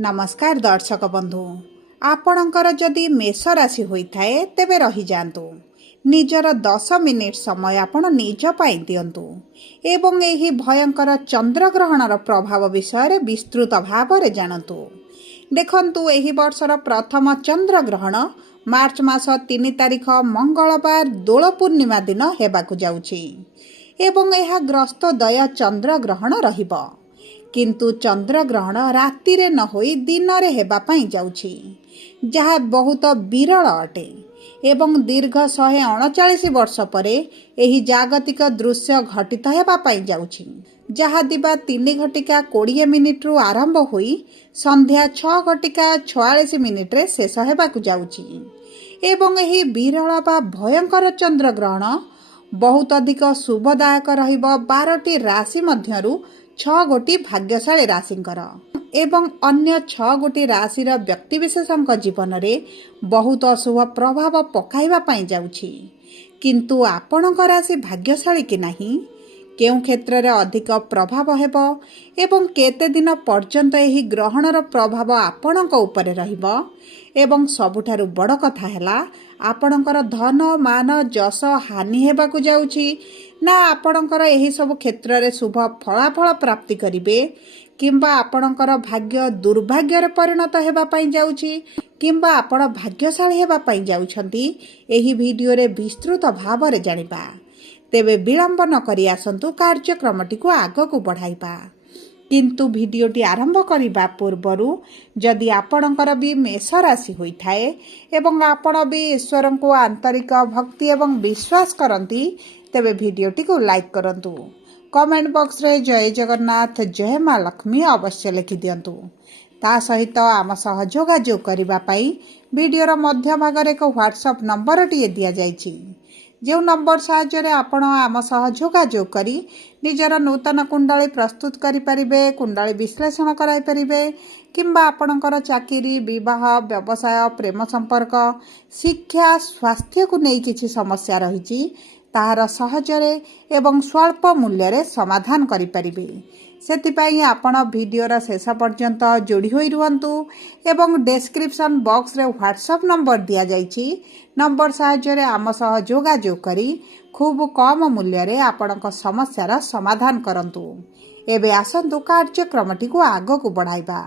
नमस्कार दर्शक बंधु आपणकर जदि मेष राशि होता है तेबे रही जातु निजर 10 मिनिट समय आपण निज पाई दियंतु एवं एही भयंकर चंद्रग्रहणर प्रभाव विषय विस्तृत भाव में जानतु। देखंतु एही वर्षर प्रथम चंद्रग्रहण मार्च मास 3 तारिख मंगलवार दोल पूर्णिमा दिन हेबाकु जाउछि एवं एहा ग्रस्त दया चंद्रग्रहण रहिबो। किंतु चंद्रग्रहण राति रे न होई दिन रे हेबा पई जाउछि जहा बहुत विरल अटे एवं दीर्घ 139 वर्ष परे एही जागतिक दृश्य घटित हेबा पई जाउछि जहा दिबा 3 घटिका 20 मिनिट रु आरंभ होई संध्या 6 घटिका 46 मिनिट रे शेष हेबाकु जाउछि एवं एही विरल बा भयंकर चंद्रग्रहण बहुत अधिक शुभदायक रहिबो 12टी राशि मध्यरु 6 गोटी भाग्यशाली राशिंकर एवं अन्य 6 गोटी राशिर व्यक्तिविशेषଙ୍କ जीवन में बहुत अशुभ प्रभाव पकाइबा पई जाउछि। किंतु आपणक राशि भाग्यशाली कि नहीं, केउं क्षेत्र में अधिक प्रभाव हेबो एवं केते दिन पर्यंत एही ग्रहणर प्रभाव आपणक उपरे रहिबो एवं सबुठारु बड़ कथा हैला आपणकर धन मान जस हानि हेबाकु जाउछि ना आपणकर एही सब क्षेत्र में शुभ फलाफल प्राप्ति करिवे किंबा आपणकर भाग्य दुर्भाग्य रे परिणत हेबा पई जाउछि किंबा आपण भाग्यशाली हेबा पई जाउछंती एही वीडियो रे विस्तृत भाव रे जानिबा। तेबे विलंब न करी आसंतु कार्यक्रमटी को आगकु बढ़ाइबा। किंतु वीडियोटी आरंभ करिबा पूर्वरु जदि आपणकर भी मेष राशि होइथाए एवं आपण भी ईश्वर को आंतरिक भक्ति एवं विश्वास करंती तेबे वीडियोटी को लाइक करंतु। कमेंट बॉक्स रे जय जगन्नाथ जय मां लक्ष्मी अवश्य लिखि दियंतु। ता सहित आम सह जोगाजोग करिबा पई वीडियोर मध्य भाग रे एक व्हाट्सएप नंबर टिए दिया जायछि जो नंबर साहाय्य रे आपण आम सह जोगाजोग करी निजर नूतन कुंडली प्रस्तुत करि परिबे, कुंडली विश्लेषण कराई परिबे किंबा आपणकर चाकरी विवाह व्यवसाय प्रेम संपर्क शिक्षा स्वास्थ्य को नहीं किछि समस्या रहिछि ताहार सहजरे एवं स्वल्प मूल्य रे समाधान करि परिबे। सेतिपाई आपण वीडियोर शेष पर्यंत जोड़ी होई रुहंतु एवं डिस्क्रिप्शन बॉक्स रे व्हाट्सएप नंबर दिया जायछि नंबर साहाय्य रे आम सह जोगाजोग करी खूब कम मूल्य रे आपणक समस्यार समाधान करंतु। एबे आसंतु कार्यक्रमटी को आगकु बढ़ाइबा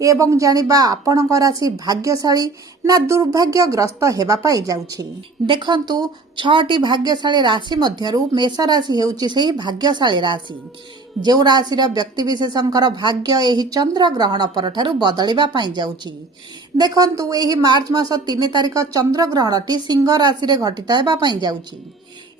एवं जानिबा आपणक राशि भाग्यशाली ना दुर्भाग्यग्रस्त हेबा पाई जाउछि। देखंतु 6टी भाग्यशाली राशि मध्यरु मेष राशि हेउछि सेही भाग्यशाली राशि जो राशि व्यक्तिविशेषଙ୍କର भाग्य एही चंद्र ग्रहण परठारु बदलिबा पाई जाउछि। देखंतु एही मार्च मास 3 तारिख चंद्र ग्रहणटी सिंह राशि रे घटित हेबा पाई जाउछि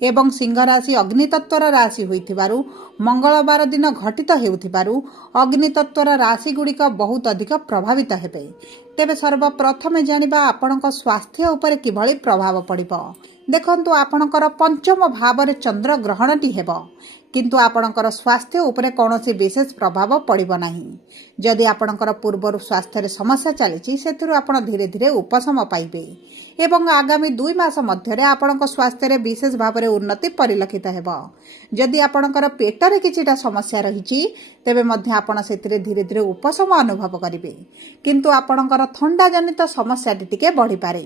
एवं सिंह राशि अग्नितत्वर राशि होइथिबारु मंगलवार दिन घटित हेउथिबारु अग्नितत्वर राशि गुड़िक बहुत अधिक प्रभावित हेबे। तेबे सर्वप्रथमे जानिबा आपणक स्वास्थ्य उपरे किभଳି प्रभाव पड़िबो। देखंतु आपणकर पंचम भाव रे चंद्र ग्रहणटी हेबो किंतु आपणकर स्वास्थ्य उपरे कौनसी विशेष प्रभाव पड़िबो नाही। जदि आपणकर पूर्वर स्वास्थ्य रे समस्या चलीछि सेथिरु आपण धीरे धीरे उपशम पाइबे एवं आगामी 2 मास मध्यरे आपणक स्वास्थ्य रे विशेष भाव रे उन्नति परिलक्षित हेबो। जदि आपणकर पेट रे किछिटा समस्या रहिछि तेबे मध्य आपण सेथिरे धीरे धीरे उपशम अनुभव करिवे किंतु आपणकर थंडा जनित समस्या टिके बढ़ी पारे।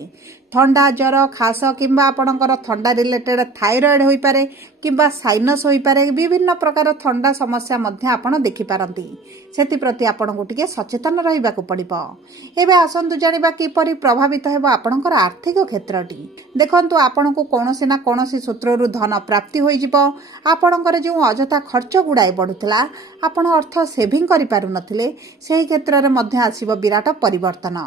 थंडा ज्वर खास किंबा आपणकर थंडा रिलेटेड थायराइड होई पारे किंबा साइनस होई पारे विभिन्न प्रकार थंडा समस्या मध्य आपण देखि पारंती। सेति प्रति आपण को टिके सचेतन रहिबा को पड़िबो। एबे आसंतु जानिबा किपरि प्रभावित हेबो आपणकर आर्थिक क्षेत्रटी। देखंतु आपण को कोनोसी ना कोनोसी सूत्ररु धन प्राप्ति होई जिवो। आपणकर जो अजथा खर्च गुडाय बढ़ुतला आपण अर्थ सेविंग करि पारु नथिले सेही क्षेत्र रे मध्य आसीबो विराट परिवर्तन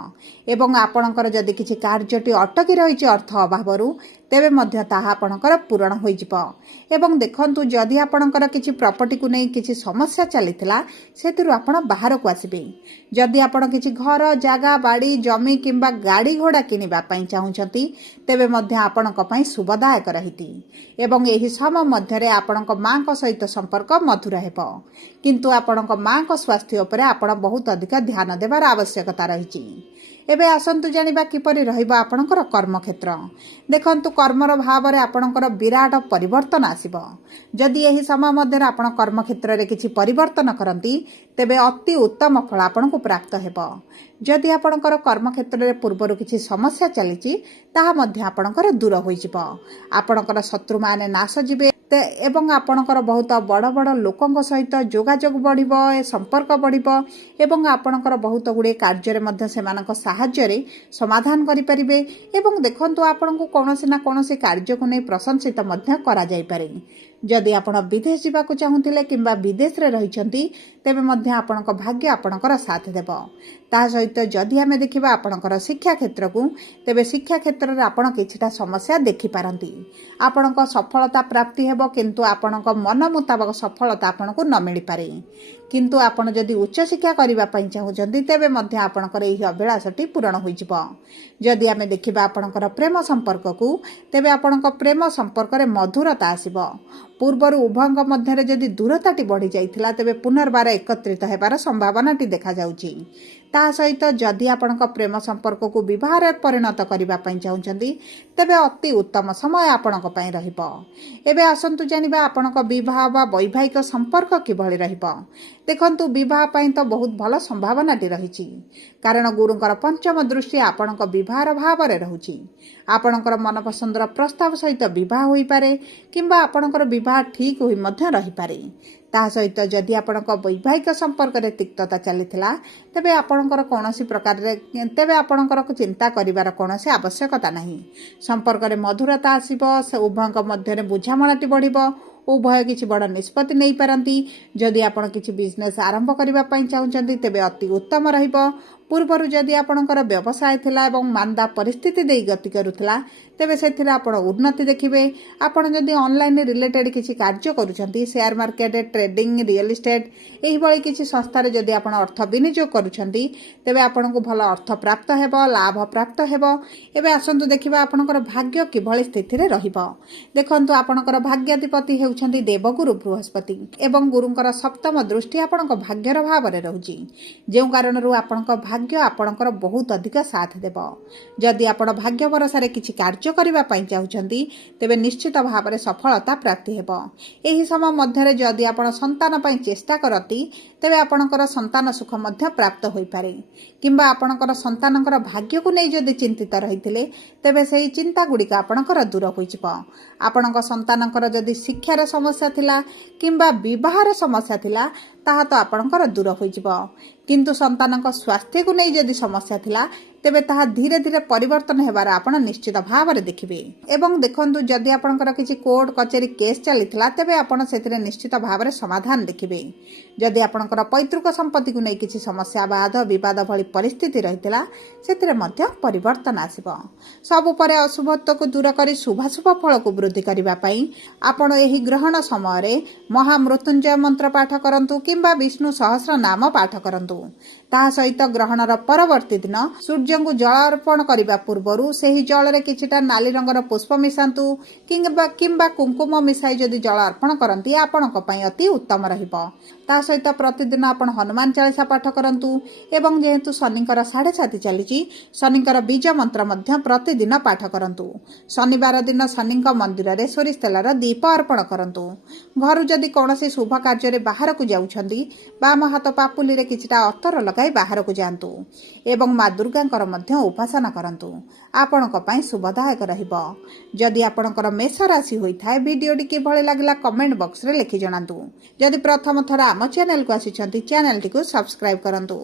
एवं आपणकर जदि किछि कार्यटी अटकी रहिछि अर्थ अभावरु तेबे मध्य ताहा आपणकर पूरण होई जिवो। एवं देखंतु जदि आपणकर किछि प्रॉपर्टी को नै किछि समस्या चलिथिला सेतिरु आपण बाहर को आसीबे। जदि आपण किछि घर जागा बाड़ी जमी किंबा गाड़ी घोड़ा किनिबा पई चाहुचंती तेबे मध्य आपणक पई शुभदायक रहिति एवं एही समय मध्य रे आपणक मां को सहित संपर्क मधुर हेबो किंतु आपणक मां को स्वास्थ्य उपरे आपण बहुत अधिक ध्यान देबार आवश्यकता रहिछि। एबे आसंतु जानिबा किपरि रहिबा आपणकर कर्म क्षेत्र। देखंतु कर्मर भाव में आपणकर विराट परिवर्तन आसिब। जदि यही समय मध्य आपण कर्मक्षेत्र में किसी परिवर्तन करती तेबे अति उत्तम फल आपन को प्राप्त हेब। जदि आपणकर कर्मक्षेत्र में पूर्वर किसी समस्या चली ताहा मध्य आपणकर दूर हो आपणकर शत्रु माने नाश जीवे एवं आपणकर बहुत बड़ बड़ लोकों सहित जोगाजोग बढ़िबो, संपर्क बढ़िबो एवं आपणकर बहुत गुड़े कार्य में सेमानक साहाय्य समाधान करिपारिबे। एवं देखंतु आपनको कोनोसी ना कोनोसी कार्य को नहीं प्रशंसित मध्य करा जाई पारे। जदि आपण विदेश जावाक चाहूतिले किंबा विदेश रे रहिचंती तेबे मध्य आपणक भाग्य आपणकर साथ देबो। ता सहित जदि आमे देखिबा आपणकर शिक्षा क्षेत्र को तेबे शिक्षा क्षेत्र रे आपण किछिटा समस्या देखि पारंती। आपणक सफलता प्राप्ति हेबो किंतु आपणक मन मुताबक सफलता आपणको न मिली पारे। किंतु आपण जदि उच्च शिक्षा करिबा पई चाहूचंती तेबे मध्य आपणकर एही अभिलाषाटी पूर्ण होई जिवो। जदि आमे देखिबा आपणकर प्रेम संपर्क को तेबे आपणक प्रेम संपर्क रे मधुरता आसीबो। पूर्वर उभयंक मध्य जदि दूरताटी बढ़ी जाइथिला तेबे पुनर्बार एकत्रित हेबार संभावनाटी देखा जाउची। ता सहित जदि आपणक प्रेम संपर्क को विवाह परिणत करबा पई चाहूचंती तेबे अति उत्तम समय आपणक पई रहिबो। एबे आसंतु जानिबा आपणक विवाह बा वैवाहिक संपर्क किभଳି रहिबो। देखंतु विवाह पई तो बहुत भल संभावनाटी रहिची, कारण गुरुंकर पंचम दृष्टि आपणक विवाहर भाव रे रहुची। आपणकर मनपसंदर प्रस्ताव सहित विवाह होई पारे किंबा आपणकर विवाह ठीक होई मध्य रही पारे। ता सहित जदि आपणक वैवाहिक संपर्क रे तिक्तता चलीथिला तेबे आपणकर कोनोसी प्रकार रे तेबे आपणकर चिंता करिवार कोनोसी आवश्यकता नाही। संपर्क रे मधुरता आसीबो, से उभयंक मध्य रे बुझामणाटी बढ़िबो, उभय किसी बड़ निष्पत्ति नहीं पारती। जदि आपण किसी बिजनेस आरंभ करबा पई चाहूचंती तेबे अति उत्तम रहिबो। पूर्वर जदि आपणकर व्यवसाय थिला एवं मांदा परिस्थिति देई गति करुथिला तेबे सेथिरे आपण उन्नति देखिबे। आपण जदि ऑनलाइन रिलेटेड किसी कार्य करूचंती, share market, trading, real estate एही भली किसी संस्था रे जदि आपण अर्थ विनियोग करूचंती तेबे आपणको भल अर्थ प्राप्त हेबो, लाभ प्राप्त हेबो। एबे आसंतु देखिबा आपणकर भाग्य किभଳି स्थिति रे रहिबो। देखंतु आपणकर भाग्याधिपति हेउछंती देवगुरु बृहस्पति एवं गुरुंकर सप्तम दृष्टि आपणक भाग्यर भाव रे रहुची, जेउ कारणरू आपणक भाग्य आपणकर बहुत अधिक साथ देबो। जदि आपण भाग्य भरोसा रे किछि कार्य करिबा पई चाहूचंती तेबे निश्चित भाव रे सफलता प्राप्ति हेबो। एही समय मध्य रे जदि आपण संतान पई चेष्टा करती तेबे आपणकर संतान सुख मध्य प्राप्त होई पारे। किंबा आपणकर संतानकर भाग्य को नै जदि चिंतित रहिथिले तेबे सेही चिंता गुडिका आपणकर दूर होई जिवो। आपणक संतानकर जदि शिक्षार समस्या थिला किंबा विवाहर समस्या थिला ताहा तो आपणकर दूर होई जिवो। किंतु संतानक स्वास्थ्य को नै जदि समस्या थिला तेबे ताहा धीरे धीरे परिवर्तन हेबार आपण निश्चित भाव रे देखिबे। एवं देखंतु जदि आपणकर किछि कोर्ट कचेरी केस चलिथिला तेबे आपण सेथिरे निश्चित भाव रे समाधान देखिबे। जदि आपणकर पैतृक संपत्ति को नै किछि समस्या वाद विवाद भली परिस्थिति रहितिला सेथिरे मध्य परिवर्तन आसीबो। सब परे अशुभत्व को दूर करी शुभाशुभ फल को वृद्धि करिबा पई आपण एही ग्रहण समय रे महामृत्युंजय मंत्र पाठ करंतु किंबा विष्णु सहस्र नाम पाठ करंतु। ता सहित ग्रहणर परवर्ती दिन सूर्य को जल अर्पण करने पूर्वर से ही जल रे किछिटा नाली रंगर पुष्प मिसांतु किंबा कुंकुम मिसाई जदि जल अर्पण करती आपणक पई अति उत्तम रहिबो। ता सहित प्रतिदिन आपण हनुमान चालीसा पाठ करंतु एवं जेहेतु शनिकर 7.5 चली शनिकर बीज मंत्र मध्य प्रतिदिन पाठ करंतु। शनिवार दिन शनिक मंदिर रे सोरिष तेलर दीप अर्पण करंतु। घर जदि कोनोसी शुभ कार्य रे बाहर को जाउछंदी बाम हाथ पापुली रे किछिटा अत्तर लगाई बाहर को जांतु एवं माँ दुर्गांकर मध्य उपासना करंतु। आपणक पई शुभदायक रहिबो। जदि आपणकर मेष राशि होइथाय वीडियोटी किभଳି लागला कमेंट बॉक्स रे लिखि जणांतु। जदि प्रथम थरा आम चैनल को आसिछंती चैनल टी को सब्सक्राइब करंतु।